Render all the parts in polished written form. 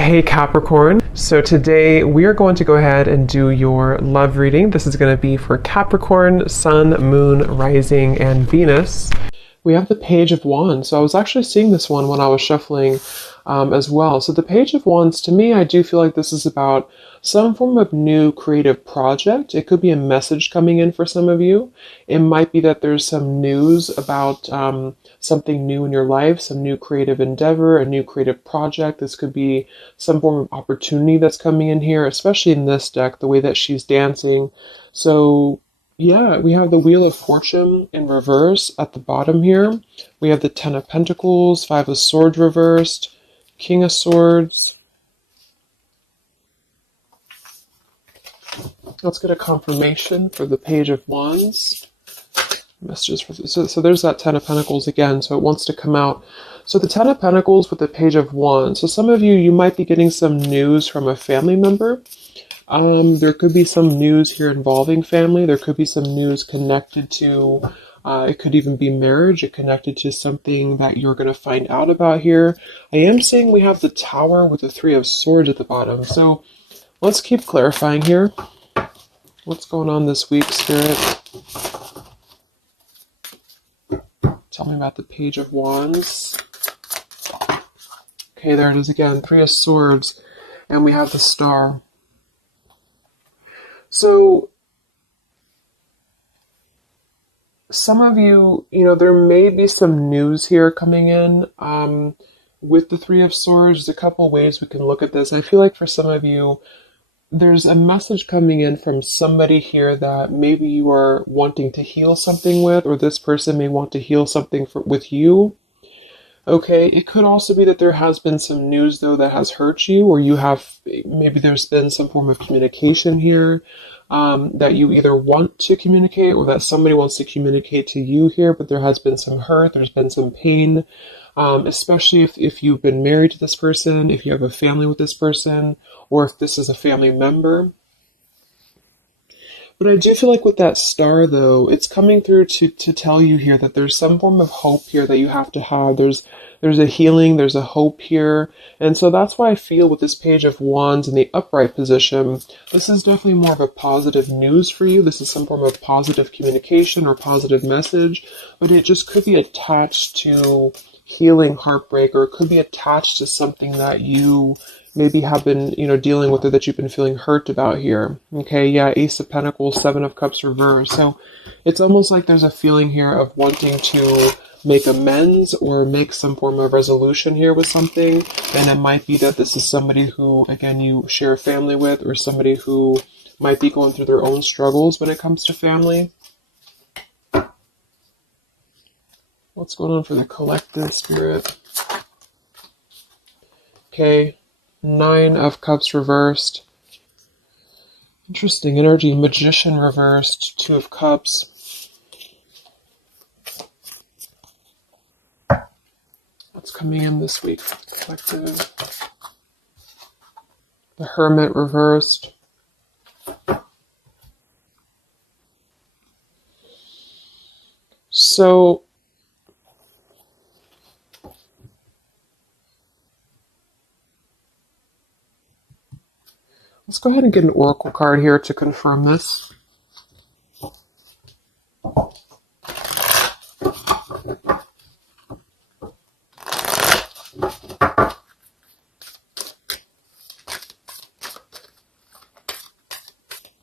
Hey Capricorn, so today we are going to go ahead and do your love reading. This is going to be for Capricorn, Sun, Moon, Rising, and Venus. We have the Page of Wands. So I was actually seeing this one when I was shuffling as well. So the Page of Wands, to me, I do feel like this is about some form of new creative project. It could be a message coming in for some of you. It might be that there's some news about something new in your life, some new creative endeavor, a new creative project. This could be some form of opportunity that's coming in here, especially in this deck, the way that she's dancing. So yeah, we have the Wheel of Fortune in reverse at the bottom here. We have the Ten of Pentacles, Five of Swords reversed, King of Swords. Let's get a confirmation for the Page of Wands. Messages for so there's that Ten of Pentacles again, so it wants to come out. So the Ten of Pentacles with the Page of Wands. So some of you might be getting some news from a family member. There could be some news here involving family. There could be some news connected to, it could even be marriage. It connected to something that you're going to find out about here. I am saying we have the Tower with the Three of Swords at the bottom. So let's keep clarifying here. What's going on this week, Spirit? Tell me about the Page of Wands. Okay, there it is again. Three of Swords. And we have the Star. So, some of you, there may be some news here coming in with the Three of Swords. There's a couple ways we can look at this. I feel like for some of you, there's a message coming in from somebody here that maybe you are wanting to heal something with, or this person may want to heal something with you. Okay, it could also be that there has been some news, though, that has hurt you, or maybe there's been some form of communication here that you either want to communicate or that somebody wants to communicate to you here, but there has been some hurt, there's been some pain, especially if you've been married to this person, if you have a family with this person, or if this is a family member. But I do feel like with that Star, though, it's coming through to tell you here that there's some form of hope here that you have to have. There's a healing, there's a hope here. And so that's why I feel with this Page of Wands in the upright position, this is definitely more of a positive news for you. This is some form of positive communication or positive message, but it just could be attached to healing heartbreak, or it could be attached to something that you maybe have been, dealing with, or that you've been feeling hurt about here. Okay, yeah, Ace of Pentacles, Seven of Cups reversed. So it's almost like there's a feeling here of wanting to make amends or make some form of resolution here with something. And it might be that this is somebody who, again, you share a family with, or somebody who might be going through their own struggles when it comes to family. What's going on for the collective, Spirit? Okay. Nine of Cups reversed. Interesting energy. Magician reversed. Two of Cups. What's coming in this week for the collective? The Hermit reversed. So let's go ahead and get an oracle card here to confirm this.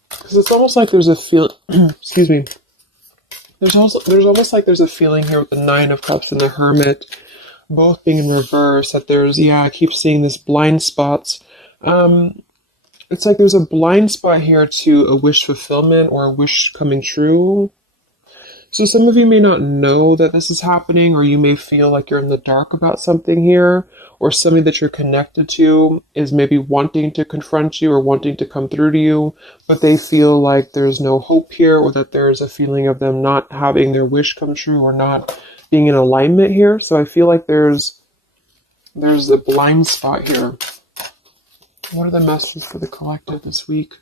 Because it's almost like there's a feel. Excuse me. There's almost like there's a feeling here with the Nine of Cups and the Hermit, both being in reverse. That I keep seeing this blind spots. It's like there's a blind spot here to a wish fulfillment or a wish coming true. So some of you may not know that this is happening, or you may feel like you're in the dark about something here, or somebody that you're connected to is maybe wanting to confront you or wanting to come through to you, but they feel like there's no hope here, or that there's a feeling of them not having their wish come true or not being in alignment here. So I feel like there's a blind spot here. What are the messages for the collective this week?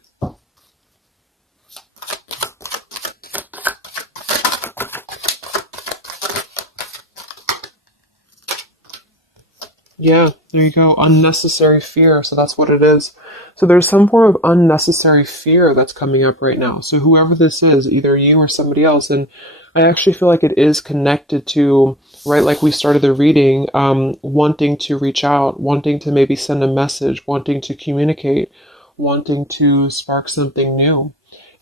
Yeah, there you go. Unnecessary fear. So that's what it is. So there's some form of unnecessary fear that's coming up right now. So whoever this is, either you or somebody else, and I actually feel like it is connected to, right, like we started the reading, wanting to reach out, wanting to maybe send a message, wanting to communicate, wanting to spark something new.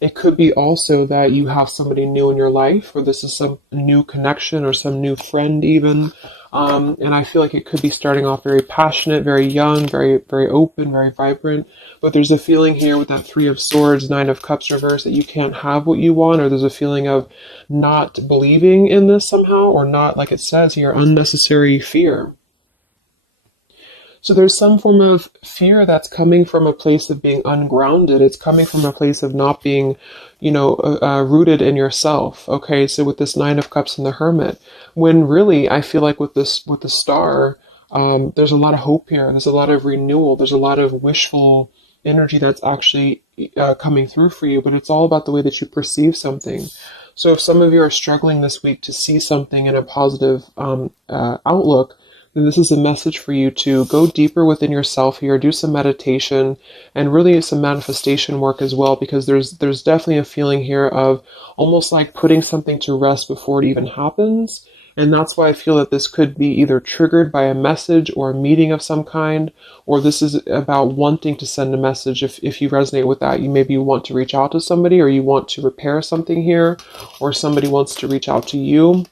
It could be also that you have somebody new in your life, or this is some new connection or some new friend even. And I feel like it could be starting off very passionate, very young, very, very open, very vibrant. But there's a feeling here with that Three of Swords, Nine of Cups reverse, that you can't have what you want, or there's a feeling of not believing in this somehow, or not, like it says here, unnecessary fear. So there's some form of fear that's coming from a place of being ungrounded. It's coming from a place of not being, rooted in yourself. Okay, so with this Nine of Cups and the Hermit, when really I feel like with the Star, there's a lot of hope here. There's a lot of renewal. There's a lot of wishful energy that's actually coming through for you. But it's all about the way that you perceive something. So if some of you are struggling this week to see something in a positive outlook, then this is a message for you to go deeper within yourself here, do some meditation, and really some manifestation work as well, because there's definitely a feeling here of almost like putting something to rest before it even happens. And that's why I feel that this could be either triggered by a message or a meeting of some kind, or this is about wanting to send a message. If you resonate with that, you maybe want to reach out to somebody, or you want to repair something here, or somebody wants to reach out to you.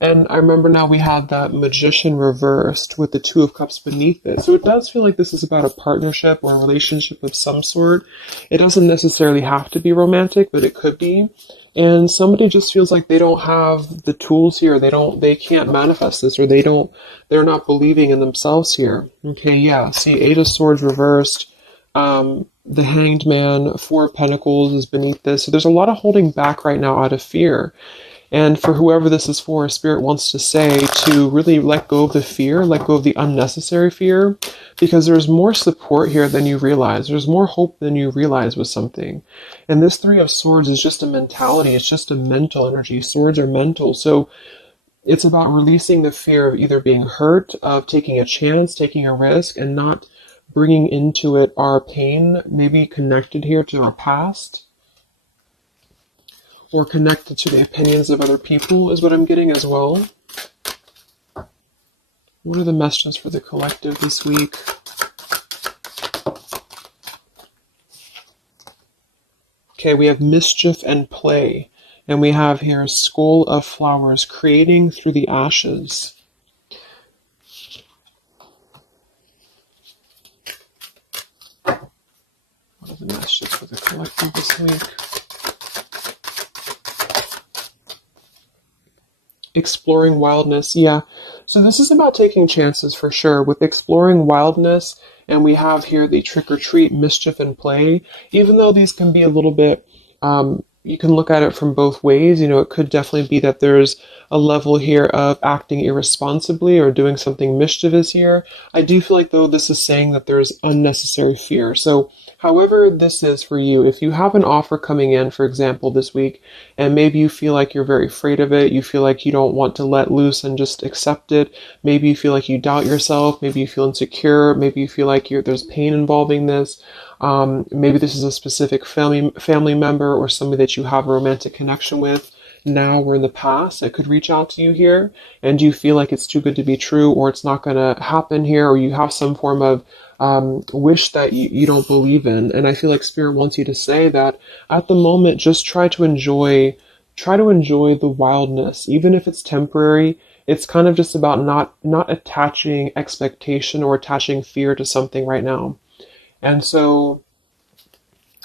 And I remember now we had that Magician reversed with the Two of Cups beneath it. So it does feel like this is about a partnership or a relationship of some sort. It doesn't necessarily have to be romantic, but it could be. And somebody just feels like they don't have the tools here. They can't manifest this, or they're not believing in themselves here. Okay, yeah. See, Eight of Swords reversed. The Hanged Man, Four of Pentacles is beneath this. So there's a lot of holding back right now out of fear. And for whoever this is for, Spirit wants to say to really let go of the fear, let go of the unnecessary fear, because there's more support here than you realize. There's more hope than you realize with something. And this Three of Swords is just a mentality. It's just a mental energy. Swords are mental. So it's about releasing the fear of either being hurt, of taking a chance, taking a risk, and not bringing into it our pain, maybe connected here to our past, or connected to the opinions of other people is what I'm getting as well. What are the messages for the collective this week? Okay, we have mischief and play. And we have here Skull of Flowers, creating through the ashes. What are the messages for the collective this week? Exploring wildness. Yeah. So this is about taking chances for sure with exploring wildness. And we have here the trick or treat, mischief and play. Even though these can be a little bit, you can look at it from both ways. It could definitely be that there's a level here of acting irresponsibly or doing something mischievous here. I do feel like, though, this is saying that there's unnecessary fear. So however this is for you, if you have an offer coming in, for example, this week, and maybe you feel like you're very afraid of it, you feel like you don't want to let loose and just accept it, maybe you feel like you doubt yourself, maybe you feel insecure, maybe you feel like there's pain involving this, maybe this is a specific family member or somebody that you have a romantic connection with now or in the past that could reach out to you here, and you feel like it's too good to be true, or it's not going to happen here, or you have some form of wish that you don't believe in. And I feel like Spirit wants you to say that at the moment, just try to enjoy the wildness, even if it's temporary. It's kind of just about not attaching expectation or attaching fear to something right now. And so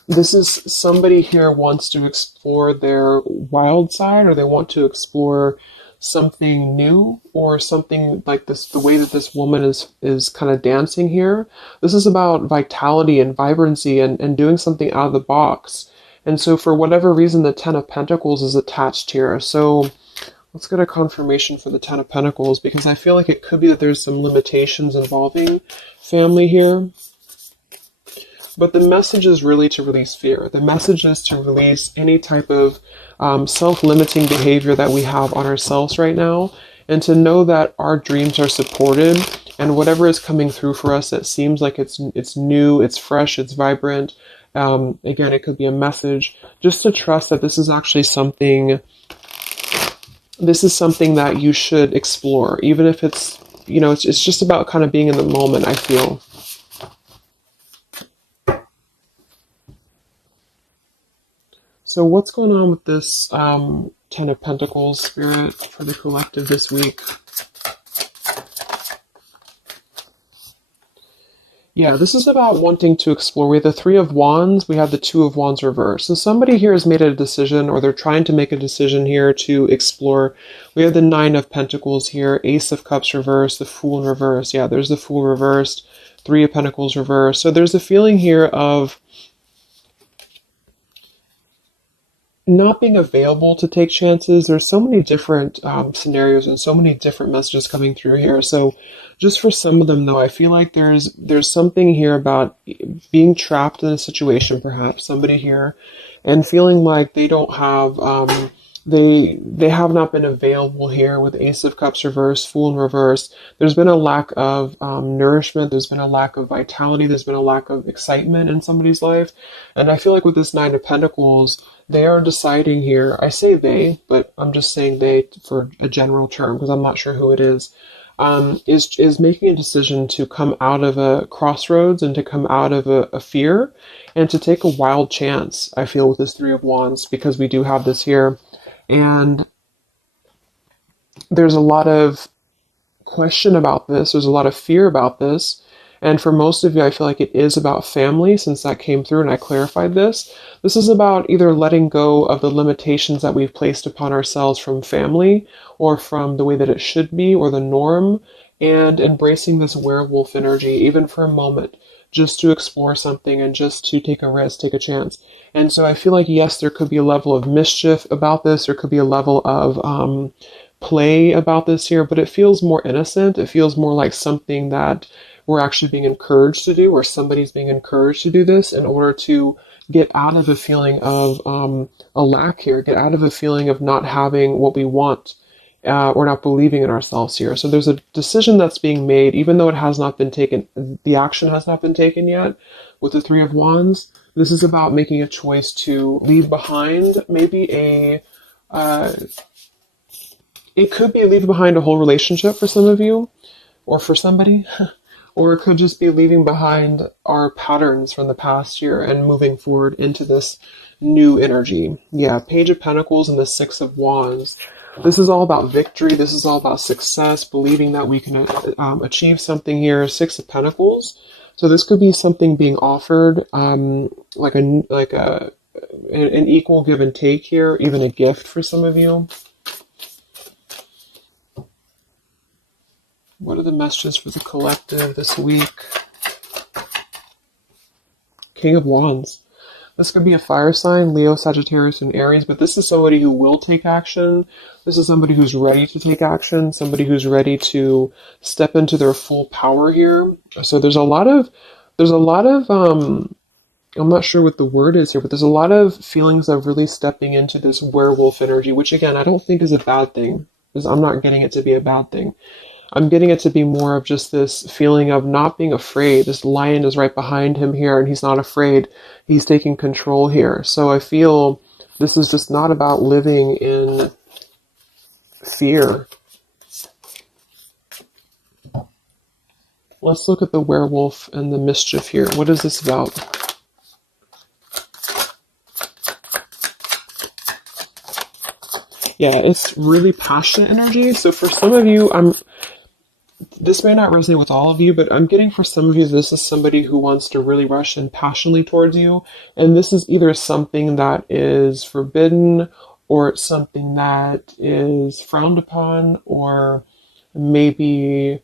this is somebody here wants to explore their wild side, or they want to explore something new, or something like this, the way that this woman is kind of dancing here. This is about vitality and vibrancy and doing something out of the box. And so for whatever reason, the Ten of Pentacles is attached here. So let's get a confirmation for the Ten of Pentacles, because I feel like it could be that there's some limitations involving family here. But the message is really to release fear. The message is to release any type of self-limiting behavior that we have on ourselves right now, and to know that our dreams are supported, and whatever is coming through for us that seems like it's new, it's fresh, it's vibrant. Again, it could be a message, just to trust that this is actually something. This is something that you should explore, even if it's, you know, it's just about kind of being in the moment, I feel. So what's going on with this Ten of Pentacles, Spirit, for the collective this week? Yeah, this is about wanting to explore. We have the Three of Wands, we have the Two of Wands reversed. So somebody here has made a decision, or they're trying to make a decision here to explore. We have the Nine of Pentacles here, Ace of Cups reversed, the Fool in reverse. Yeah, there's the Fool reversed, Three of Pentacles reversed. So there's a feeling here of not being available to take chances. There's so many different scenarios and so many different messages coming through here. So just for some of them, though, I feel like there's something here about being trapped in a situation, perhaps somebody here, and feeling like they don't have they have not been available here with Ace of Cups reversed, Fool in reverse. There's been a lack of nourishment. There's been a lack of vitality. There's been a lack of excitement in somebody's life. And I feel like with this Nine of Pentacles, they are deciding here, I say they, but I'm just saying they for a general term because I'm not sure who it is making a decision to come out of a crossroads and to come out of a fear and to take a wild chance, I feel, with this Three of Wands, because we do have this here. And there's a lot of question about this. There's a lot of fear about this. And for most of you, I feel like it is about family, since that came through and I clarified this. This is about either letting go of the limitations that we've placed upon ourselves from family or from the way that it should be or the norm, and embracing this werewolf energy, even for a moment, just to explore something and just to take a risk, take a chance. And so I feel like, yes, there could be a level of mischief about this. There could be a level of play about this here, but it feels more innocent. It feels more like something that we're actually being encouraged to do, or somebody's being encouraged to do this in order to get out of a feeling of a lack here, get out of a feeling of not having what we want, or not believing in ourselves here. So there's a decision that's being made, even though it has not been taken, the action has not been taken yet with the Three of Wands. This is about making a choice to leave behind maybe it could be leaving behind a whole relationship for some of you, or for somebody. Or it could just be leaving behind our patterns from the past year and moving forward into this new energy. Yeah, Page of Pentacles and the Six of Wands. This is all about victory. This is all about success, believing that we can achieve something here. Six of Pentacles. So this could be something being offered, like an equal give and take here, even a gift for some of you. What are the messages for the collective this week? King of Wands. This could be a fire sign, Leo, Sagittarius, and Aries, but this is somebody who will take action. This is somebody who's ready to take action, somebody who's ready to step into their full power here. So there's a lot of, I'm not sure what the word is here, but there's a lot of feelings of really stepping into this werewolf energy, which again, I don't think is a bad thing, because I'm not getting it to be a bad thing. I'm getting it to be more of just this feeling of not being afraid. This lion is right behind him here, and he's not afraid. He's taking control here. So I feel this is just not about living in fear. Let's look at the werewolf and the mischief here. What is this about? Yeah, it's really passionate energy. So for some of you, this may not resonate with all of you, but I'm getting for some of you, this is somebody who wants to really rush in passionately towards you. And this is either something that is forbidden, or it's something that is frowned upon, or maybe,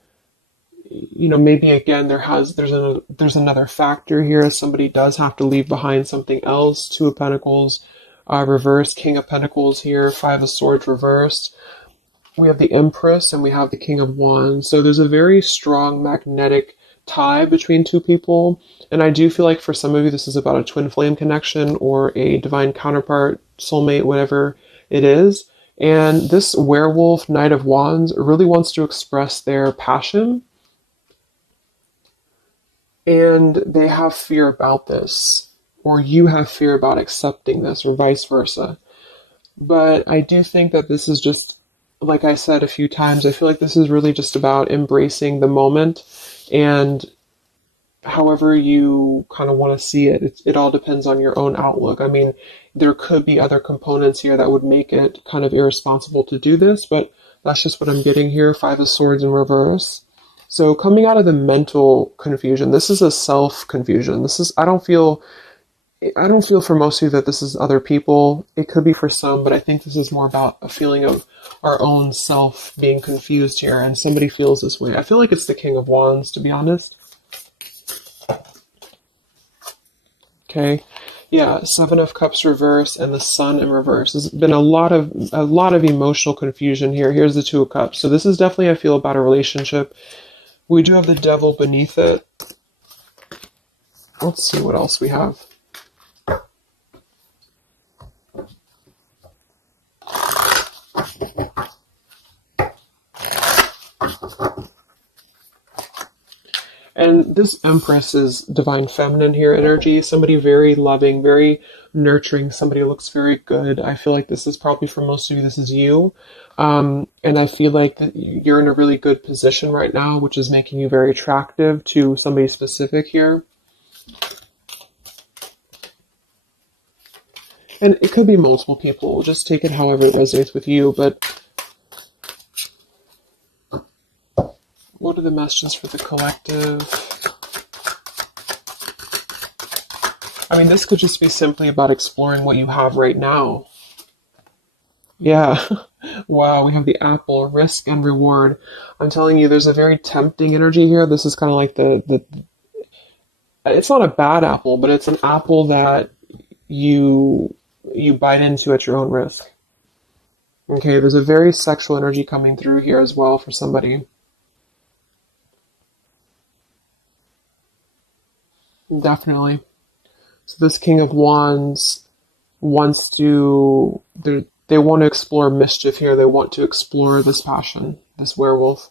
maybe again, there's another factor here. Somebody does have to leave behind something else. Two of Pentacles reversed, King of Pentacles here, Five of Swords reversed. We have the Empress and we have the King of Wands. So there's a very strong magnetic tie between two people. And I do feel like for some of you, this is about a twin flame connection or a divine counterpart, soulmate, whatever it is. And this werewolf, Knight of Wands, really wants to express their passion. And they have fear about this, or you have fear about accepting this, or vice versa. But I do think that this is just, like I said a few times, I feel like this is really just about embracing the moment, and however you kind of want to see it, it all depends on your own outlook. I mean, there could be other components here that would make it kind of irresponsible to do this, but that's just what I'm getting here. Five of Swords in reverse. So coming out of the mental confusion, this is a self-confusion. This is, I don't feel for most of you that this is other people. It could be for some, but I think this is more about a feeling of our own self being confused here, and somebody feels this way. I feel like it's the King of Wands, to be honest. Okay. Yeah, Seven of Cups reverse and the Sun in reverse. There's been a lot of emotional confusion here. Here's the Two of Cups. So this is definitely, I feel, about a relationship. We do have the Devil beneath it. Let's see what else we have. And this Empress is divine feminine here energy. Somebody very loving, very nurturing. Somebody who looks very good. I feel like this is probably for most of you, this is you. And I feel like that you're in a really good position right now, which is making you very attractive to somebody specific here. And it could be multiple people. Just take it however it resonates with you. But what are the messages for the collective? I mean, this could just be simply about exploring what you have right now. Yeah. Wow, we have the apple, risk and reward. I'm telling you, there's a very tempting energy here. This is kind of like it's not a bad apple, but it's an apple that you bite into at your own risk. Okay, there's a very sexual energy coming through here as well for somebody. Definitely. So this King of Wands wants to, they want to explore mischief here. They want to explore this passion, this werewolf.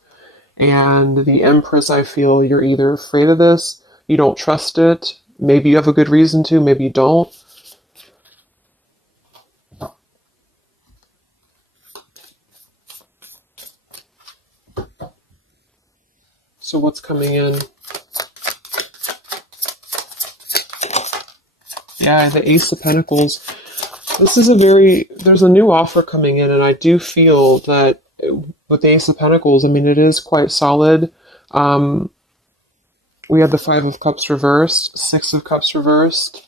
And the Empress, I feel you're either afraid of this, you don't trust it, maybe you have a good reason to, maybe you don't. So what's coming in? Yeah, the Ace of Pentacles. This is there's a new offer coming in, and I do feel that with the Ace of Pentacles, I mean, it is quite solid. We have the Five of Cups reversed, Six of Cups reversed.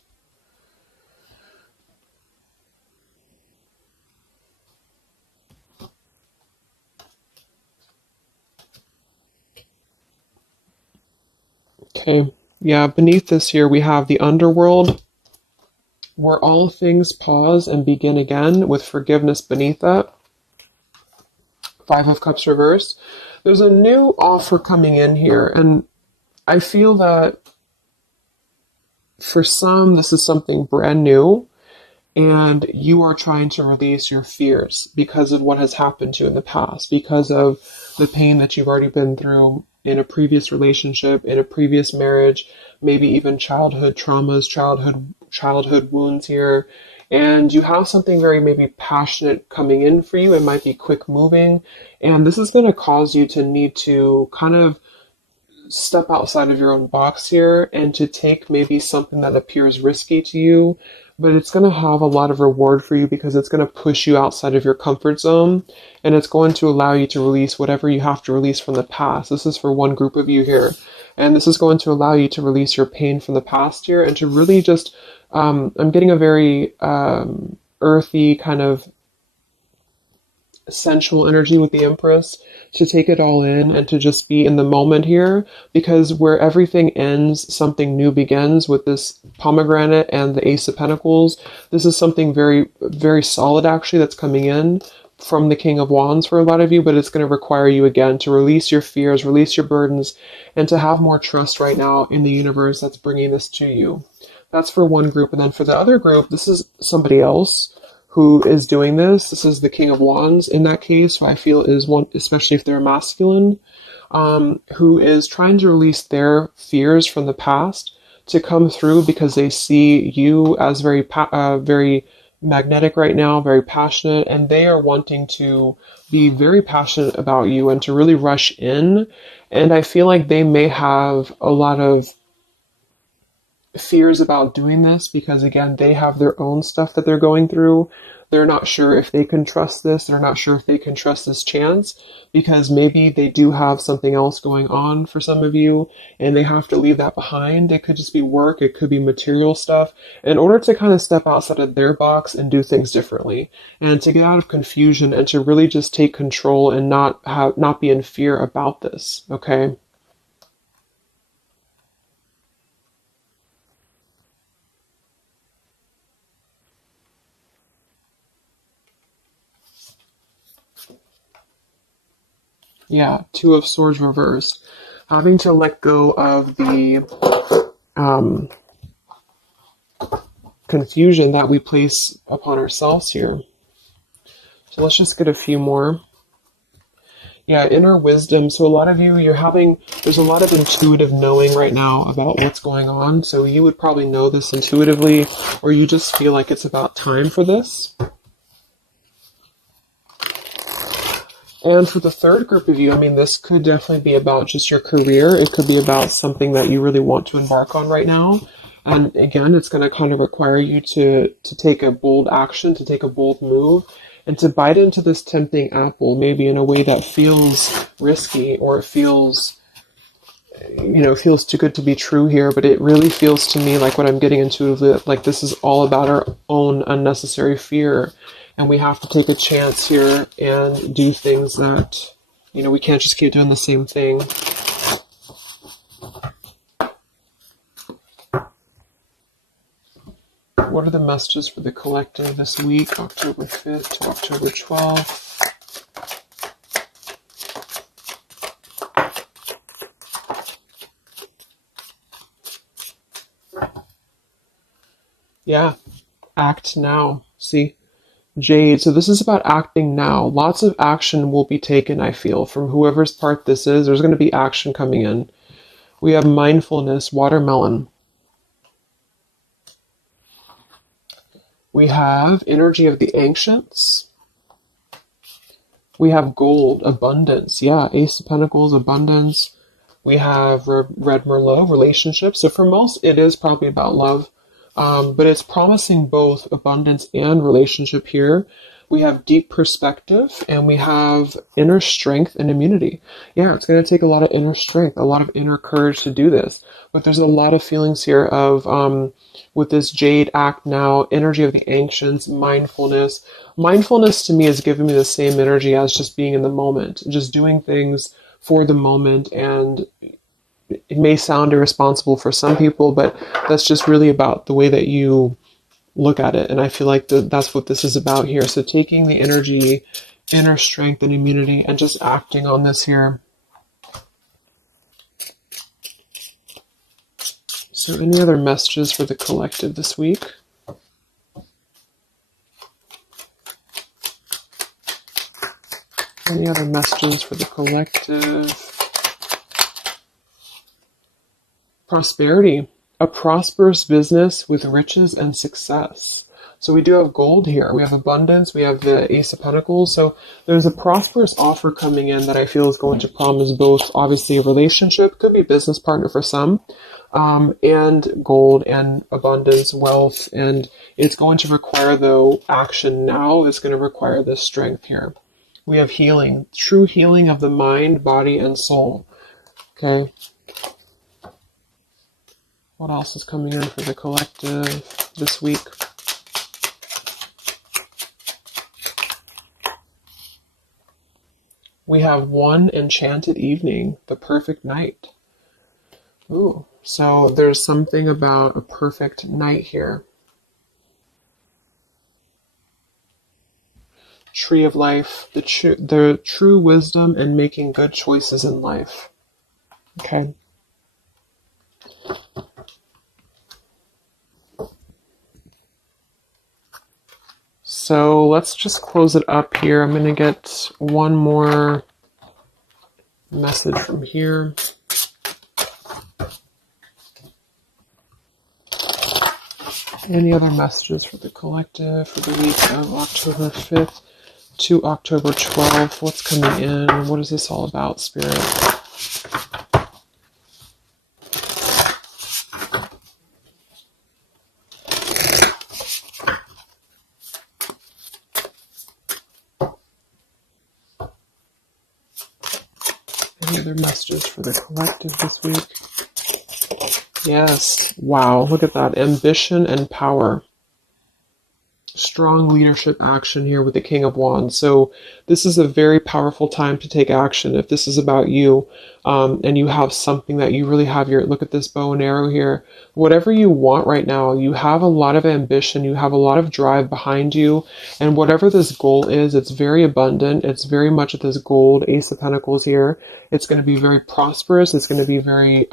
Okay, yeah, beneath this here, we have the Underworld, where all things pause and begin again, with forgiveness beneath that. Five of Cups reversed. There's a new offer coming in here, and I feel that for some, this is something brand new, and you are trying to release your fears because of what has happened to you in the past, because of the pain that you've already been through in a previous relationship, in a previous marriage, maybe even childhood traumas, childhood wounds here. And you have something very maybe passionate coming in for you. It might be quick moving. And this is going to cause you to need to kind of step outside of your own box here and to take maybe something that appears risky to you, but it's going to have a lot of reward for you because it's going to push you outside of your comfort zone, and it's going to allow you to release whatever you have to release from the past. This is for one group of you here, and this is going to allow you to release your pain from the past here and to really just, I'm getting a very earthy kind of sensual energy with the Empress, to take it all in and to just be in the moment here, because where everything ends, something new begins with this pomegranate and the Ace of Pentacles. This is something very, very solid actually that's coming in from the King of Wands for a lot of you, but it's going to require you again to release your fears, release your burdens, and to have more trust right now in the universe that's bringing this to you. That's for one group. And then for the other group, this is somebody else who is doing this. This is the King of Wands in that case, who I feel is one, especially if they're masculine, who is trying to release their fears from the past to come through because they see you as very magnetic right now, very passionate, and they are wanting to be very passionate about you and to really rush in. And I feel like they may have a lot of fears about doing this because, again, they have their own stuff that they're going through. They're not sure if they can trust this. They're not sure if they can trust this chance because maybe they do have something else going on for some of you and they have to leave that behind. It could just be work. It could be material stuff in order to kind of step outside of their box and do things differently and to get out of confusion and to really just take control and not be in fear about this. Okay. Yeah, Two of Swords reversed. Having to let go of the confusion that we place upon ourselves here. So let's just get a few more. Yeah, inner wisdom. So a lot of you, there's a lot of intuitive knowing right now about what's going on. So you would probably know this intuitively, or you just feel like it's about time for this. And for the third group of you, I mean, this could definitely be about just your career. It could be about something that you really want to embark on right now. And again, it's going to kind of require you to take a bold action, to take a bold move, and to bite into this tempting apple, maybe in a way that feels risky or it feels too good to be true here. But it really feels to me like what I'm getting intuitively, like this is all about our own unnecessary fear. And we have to take a chance here and do things that, we can't just keep doing the same thing. What are the messages for the collective this week, October 5th to October 12th? Yeah, act now. See? Jade, so this is about acting now. Lots of action will be taken, I feel, from whoever's part this is. There's going to be action coming in. We have mindfulness, watermelon. We have energy of the ancients. We have gold, abundance. Yeah, Ace of Pentacles, abundance. We have Red Merlot, relationships. So for most, it is probably about love. But it's promising both abundance and relationship here. We have deep perspective and we have inner strength and immunity. Yeah, it's going to take a lot of inner strength, a lot of inner courage to do this. But there's a lot of feelings here of, with this Jade, act now, energy of the ancients, mindfulness. Mindfulness to me is giving me the same energy as just being in the moment, just doing things for the moment. And it may sound irresponsible for some people, but that's just really about the way that you look at it. And I feel like that's what this is about here. So taking the energy, inner strength and immunity and just acting on this here. So any other messages for the collective this week? Any other messages for the collective? Prosperity, a prosperous business with riches and success. So we do have gold here. We have abundance. We have the Ace of Pentacles. So there's a prosperous offer coming in that I feel is going to promise both, obviously, a relationship, could be a business partner for some, and gold and abundance, wealth. And it's going to require, though, action now. It's going to require this strength here. We have healing, true healing of the mind, body, and soul. Okay. What else is coming in for the collective this week? We have one enchanted evening, the perfect night. Ooh, so there's something about a perfect night here. tree of life, the true wisdom and making good choices in life. Okay. So let's just close it up here. I'm going to get one more message from here. Any other messages for the collective for the week of October 5th to October 12th? What's coming in? What is this all about, Spirit? Any other messages for the collective this week? Yes. Wow. Look at that. Ambition and power. Strong leadership action here with the King of Wands. So this is a very powerful time to take action. If this is about you, and you have something that you really have your, look at this bow and arrow here, whatever you want right now, you have a lot of ambition, you have a lot of drive behind you, and whatever this goal is, it's very abundant. It's very much at this gold Ace of Pentacles here. It's going to be very prosperous. It's going to be very,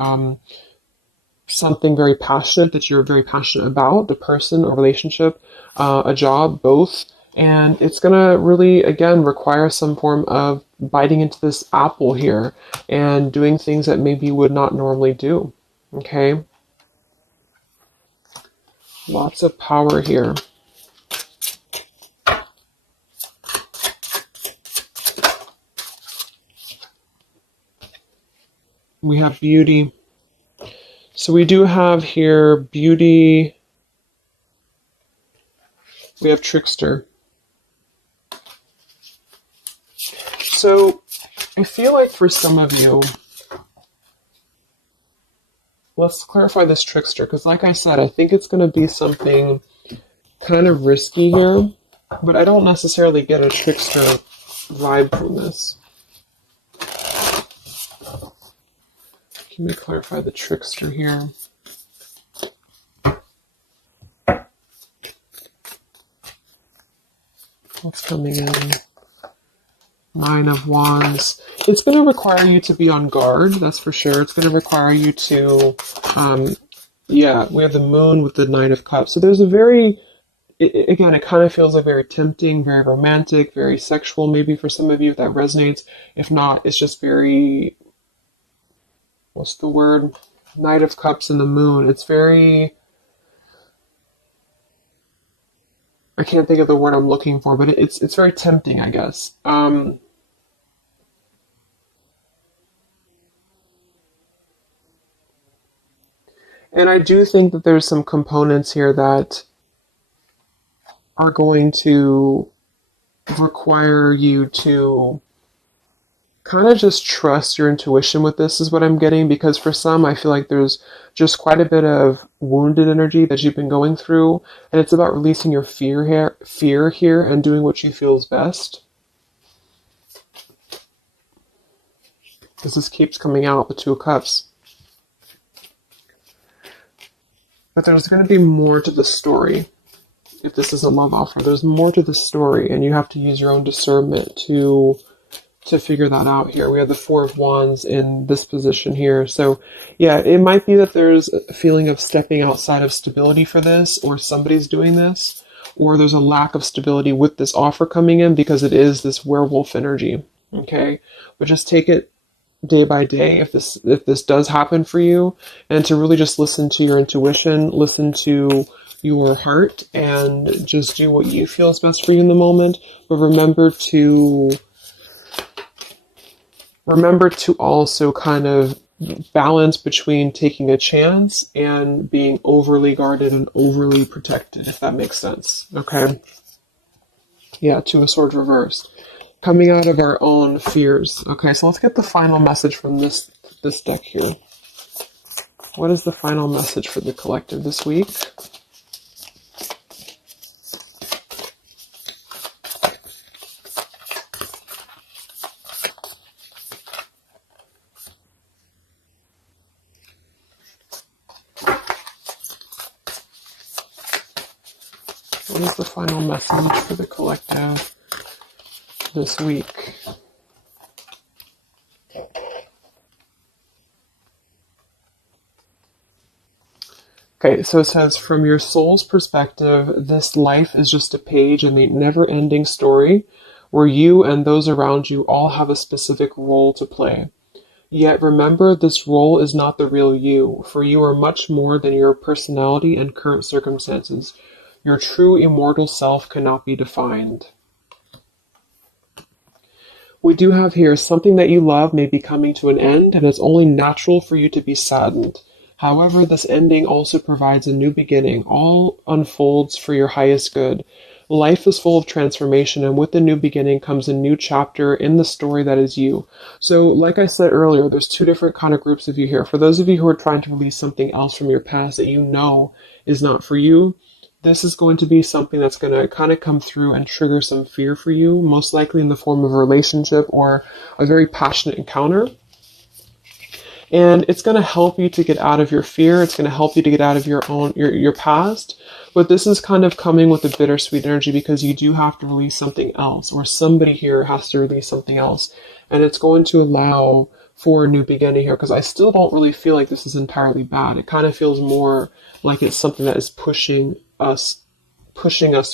something very passionate that you're very passionate about, the person or relationship, a job, both. And it's going to really, again, require some form of biting into this apple here and doing things that maybe you would not normally do. Okay? Lots of power here. We have beauty. So we do have here beauty. We have trickster. So I feel like for some of you, let's clarify this trickster, because like I said, I think it's going to be something kind of risky here, but I don't necessarily get a trickster vibe from this. Let me clarify the trickster here. What's coming in? Nine of Wands. It's going to require you to be on guard, that's for sure. It's going to require you to, yeah, we have the Moon with the Nine of Cups. So there's a very, again, it kind of feels like very tempting, very romantic, very sexual, maybe for some of you if that resonates. If not, it's just very, what's the word? Knight of Cups and the Moon. It's very, I can't think of the word I'm looking for, but it's very tempting, I guess. And I do think that there's some components here that are going to require you to kind of just trust your intuition with this, is what I'm getting, because for some, I feel like there's just quite a bit of wounded energy that you've been going through, and it's about releasing your fear here and doing what you feel is best. Because this keeps coming out, the Two of Cups. But there's going to be more to the story. If this is a love offer, there's more to the story, and you have to use your own discernment to figure that out here. We have the Four of Wands in this position here. So yeah, it might be that there's a feeling of stepping outside of stability for this, or somebody's doing this, or there's a lack of stability with this offer coming in because it is this werewolf energy. Okay, but just take it day by day if this does happen for you, and to really just listen to your intuition, listen to your heart, and just do what you feel is best for you in the moment. But remember to also kind of balance between taking a chance and being overly guarded and overly protected, if that makes sense. Okay? Yeah, Two of Swords reversed. Coming out of our own fears. Okay, so let's get the final message from this deck here. What is the final message for the collective this week? What is the final message for the collective this week. Okay, so it says, from your soul's perspective, this life is just a page in a never-ending story where you and those around you all have a specific role to play. Yet remember, this role is not the real you, for you are much more than your personality and current circumstances. Your true immortal self cannot be defined. We do have here, something that you love may be coming to an end, and it's only natural for you to be saddened. However, this ending also provides a new beginning. All unfolds for your highest good. Life is full of transformation, and with the new beginning comes a new chapter in the story that is you. So, like I said earlier, there's two different kind of groups of you here. For those of you who are trying to release something else from your past that you know is not for you, this is going to be something that's going to kind of come through and trigger some fear for you, most likely in the form of a relationship or a very passionate encounter. And it's going to help you to get out of your fear. It's going to help you to get out of your past. But this is kind of coming with a bittersweet energy because you do have to release something else, or somebody here has to release something else. And it's going to allow for a new beginning here, because I still don't really feel like this is entirely bad. It kind of feels more like it's something that is pushing us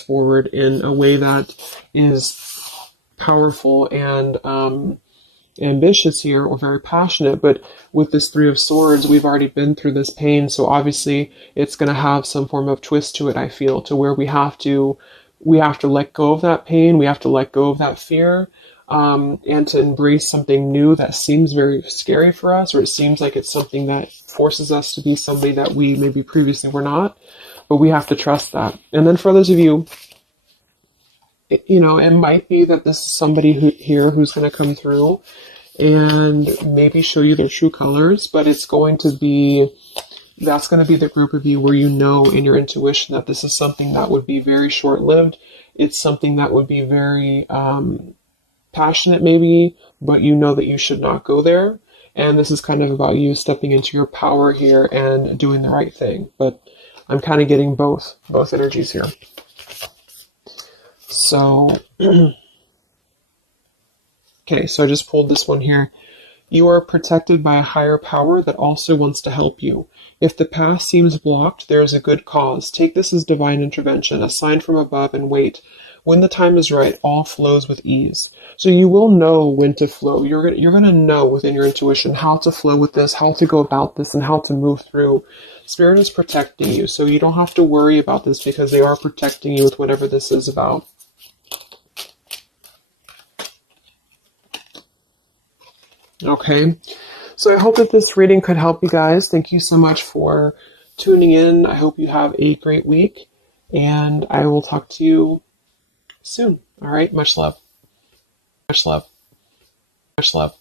forward in a way that is powerful and ambitious here, or very passionate. But with this Three of Swords, we've already been through this pain, so obviously it's going to have some form of twist to it, I feel, to where we have to let go of that pain, we have to let go of that fear, and to embrace something new that seems very scary for us, or it seems like it's something that forces us to be somebody that we maybe previously were not, but we have to trust that. And then for those of you, it might be that this is somebody who's going to come through and maybe show you their true colors, but that's going to be the group of you where you know in your intuition that this is something that would be very short-lived. It's something that would be very passionate maybe, but you know that you should not go there. And this is kind of about you stepping into your power here and doing the right thing. But I'm kind of getting both energies here. So, okay, so I just pulled this one here. You are protected by a higher power that also wants to help you. If the path seems blocked, there is a good cause. Take this as divine intervention, a sign from above, and wait. When the time is right, all flows with ease. So you will know when to flow. You're going to know within your intuition how to flow with this, how to go about this, and how to move through. Spirit is protecting you, so you don't have to worry about this because they are protecting you with whatever this is about. Okay, so I hope that this reading could help you guys. Thank you so much for tuning in. I hope you have a great week, and I will talk to you soon. All right, much love. Much love. Much love.